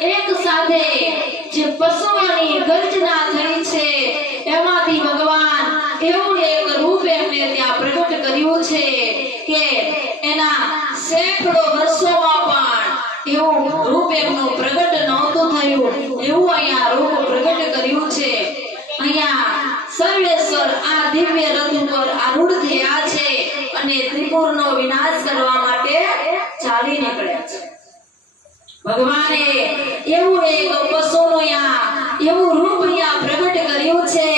એક સાથે જે પશુઓની ગર્જના થઈ છે, એમાંથી ભગવાન એવું એક રૂપ એમને ત્યાં પ્રગટ કર્યું છે કે એના સેંકડો વર્ષોમાં પણ એવું રૂપ એમનું પ્રગટ નહોતું થયું, એવું અહીંયા રૂપ પ્રગટ કર્યું છે. અહીંયા સર્વેશ્વર આ દિવ્ય રથ ઉપર આરૂઢ થયા છે અને ત્રિપુરનો વિનાશ કરવા માટે ચાલી નીકળ્યા ભગવાને એવું એક પશુનું એવું રૂપ અહીંયા પ્રગટ કર્યું છે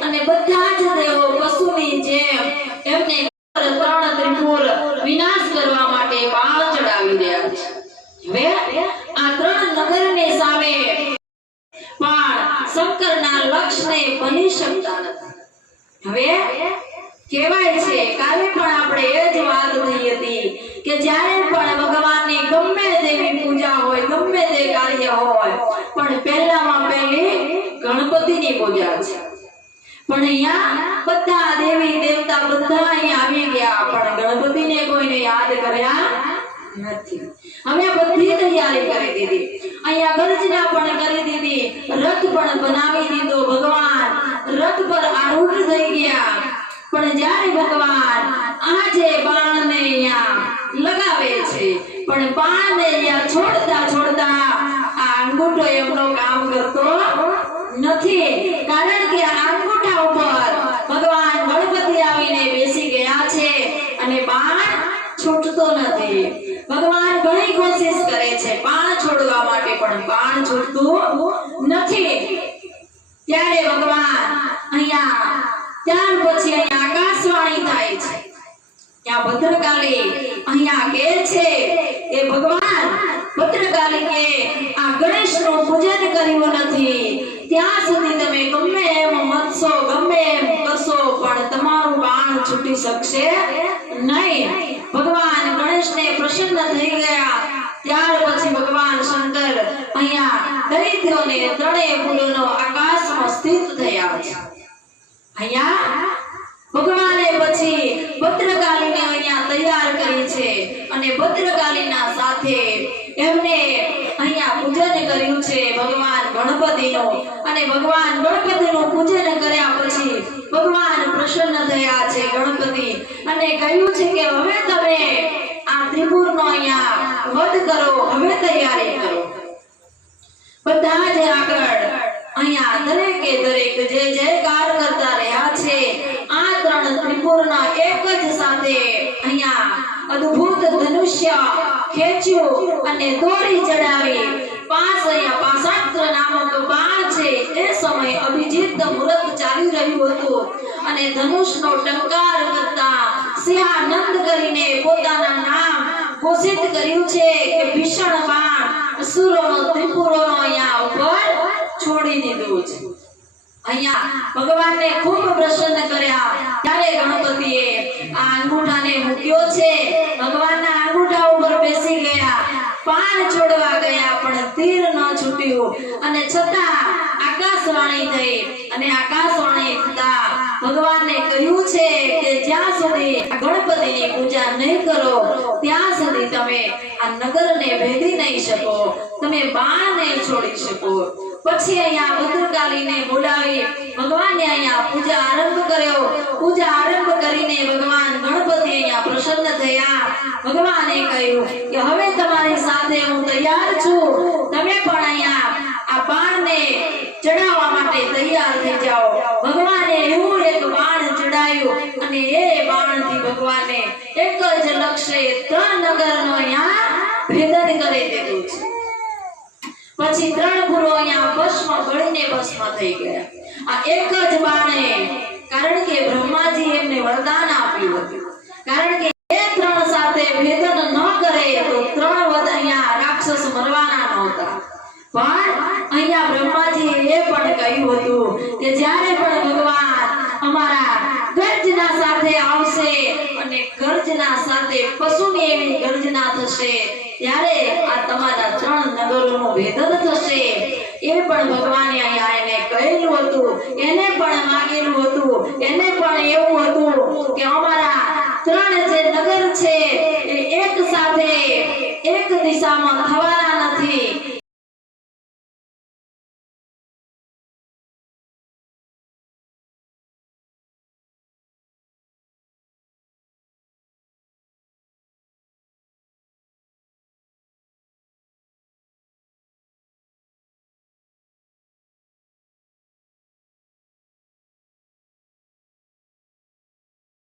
અને બધા જ દેવો પશુની જેમ એમને ત્રણ ત્રિપુર વિનાશ કરવા માટે બાળ ચડાવી રહ્યા હવે આ ત્રણ નગરની સામે પણ શંકરના લક્ષ્યને બની શકતા નથી. હવે કહેવાય છે, કાલે પણ આપણે એ જ વાત થઈ હતી કે જ્યારે પણ ભગવાનની ગમે તેવી પૂજા હોય, ગમે તે કાર્ય હોય, પણ પહેલામાં પહેલી ગણપતિની પૂજા છે. પણ અહીંયા બધા દેવી દેવતા બધા અહીંયા આવી ગયા, પણ ગણપતિને કોઈને યાદ કર્યા નથી. હવે બધી તૈયારી કરી દીધી. અહીંયા ગર્જના પણ કરી દીધી, રથ પણ બનાવી દીધો ભગવાન. રથ પર આરૂઢ થઈ ગયા. પણ જ્યારે ભગવાન આજે બાણને અહીંયા લગાવે છે ભગવાન ઘણી કોશિશ કરે છે બાણ છોડવા માટે, પણ બાણ છૂટતું નથી. ત્યારે ભગવાન અહીંયા ત્યાર પછી અહીંયા આકાશવાણી થાય છે. ત્યાં ભદ્રકાળી અહીંયા કે છે? કે ભગવાન ભદ્રકાળી કે આ ગણેશનું પૂજન કર્યું નથી. ત્યાં સુધી તમે ગમે એમ મતશો, ગમે એમ કરશો, પણ તમારું બાણ છૂટી શકશે નહીં. ભગવાન ગણેશને પ્રસન્ન થઈ ગયા. ત્યાર પછી ભગવાન શંકર અહીંયા દરિદ્રોને ત્રણેય ફૂલોનો આકાશમાં સ્થિત થયા છે. અહીંયા ભગવાને પછી ભદ્રકાલીને અહીંયા તૈયાર કરી છે અને ભદ્રકાલીના સાથે એમને અહીંયા પૂજન કર્યું છે ભગવાન ગણપતિનું. અને ભગવાન ગણપતિનું પૂજન કર્યા પછી ભગવાન પ્રસન્ન થયા છે ગણપતિ. અને કહ્યું છે કે હવે તમે આ ત્રિપુરનો અહીંયા વધ કરો, હવે તૈયારી કરો. બધા જ આગળ અહીંયા દરેકે દરેક જે જયકાર કરતા રહ્યા છે ત્રિપુરના એક જ સાથે અહીંયા અદ્ભુત ધનુષ્ય ખેંચ્યું અને દોરી ચડાવી. પાંચ અહીંયા પાસાત્ર નામક બાણ છે, એ સમય અભિજીત મુહૂર્ત ચાલી રહ્યું હતું. અને ધનુષનો ટંકાર કરતા સિંહાનંદ કરીને પોતાના નામ ઘોષિત કર્યું છે કે ભીષણ બાણ અસુરોનો ત્રિપુરોનો અહીંયા ઉપર છોડી દીધું છે. અહીંયા ભગવાનને ખૂબ પ્રસન્ન કર્યા ત્યારે ગણપતિએ આ અંગૂઠાને મૂક્યો છે ભગવાનના અંગૂઠા ઉપર બેસી ગયા પાન છોડવા ગયા પણ તીર ન અને છતાં આકાશવાણી થઈ અને આકાશવાણી થતા ભગવાનને કહ્યું છે કે જ્યાં સુધી ગણપતિની પૂજા નહીં કરો, ત્યાં સુધી તમે આ નગરને ભેદી નહીં શકો. તમે બાણ નહીં છોડી શકો. પછી અહીંયા ભદ્રકાલીને બોલાવી ભગવાનને અહીંયા પૂજા આરંભ કર્યો. પૂજા આરંભ કરીને ભગવાન ગણપતિ અહીંયા પ્રસન્ન થયા. ભગવાને કહ્યું કે હવે તમારી સાથે હું તૈયાર છું તમે પણ અહીંયા આ બાણને ચડાવવા માટે તૈયાર થઈ જાઓ. ભગવાને એવું એક બાણ ચડાયું અને એ બાણથી ભગવાને એક જ લક્ષ્ય ત્રણ નગરનો અહીંયા ભેદન કરી દીધું છે. પછી ત્રણ ગુરુ અહીંયા ભસ્મ બળીને ભસ્મ થઈ ગયા. આ એક જ બાણે કારણ કે બ્રહ્માજી એમને વરદાન આપ્યું હતું. કારણ કે એ ત્રણ સાથે ભેદન ન કરે તો ત્રણ વધ અહીંયા રાક્ષસ મરવાના નહોતા પણ અહીંયા બ્રહ્માજી એ પણ કહ્યું હતું કે જ્યારે પણ ભગવાન અમારા ગર્જના સાથે આવશે અને ગર્જના સાથે પશુની એવી ગર્જના થશે, ત્યારે આ તમારા ત્રણ નગરોનું ભેદન થશે. એ પણ ભગવાને અહીંયા એને કહેલું હતું, એને પણ માંગેલું હતું, એને પણ એવું હતું કે અમારા ત્રણ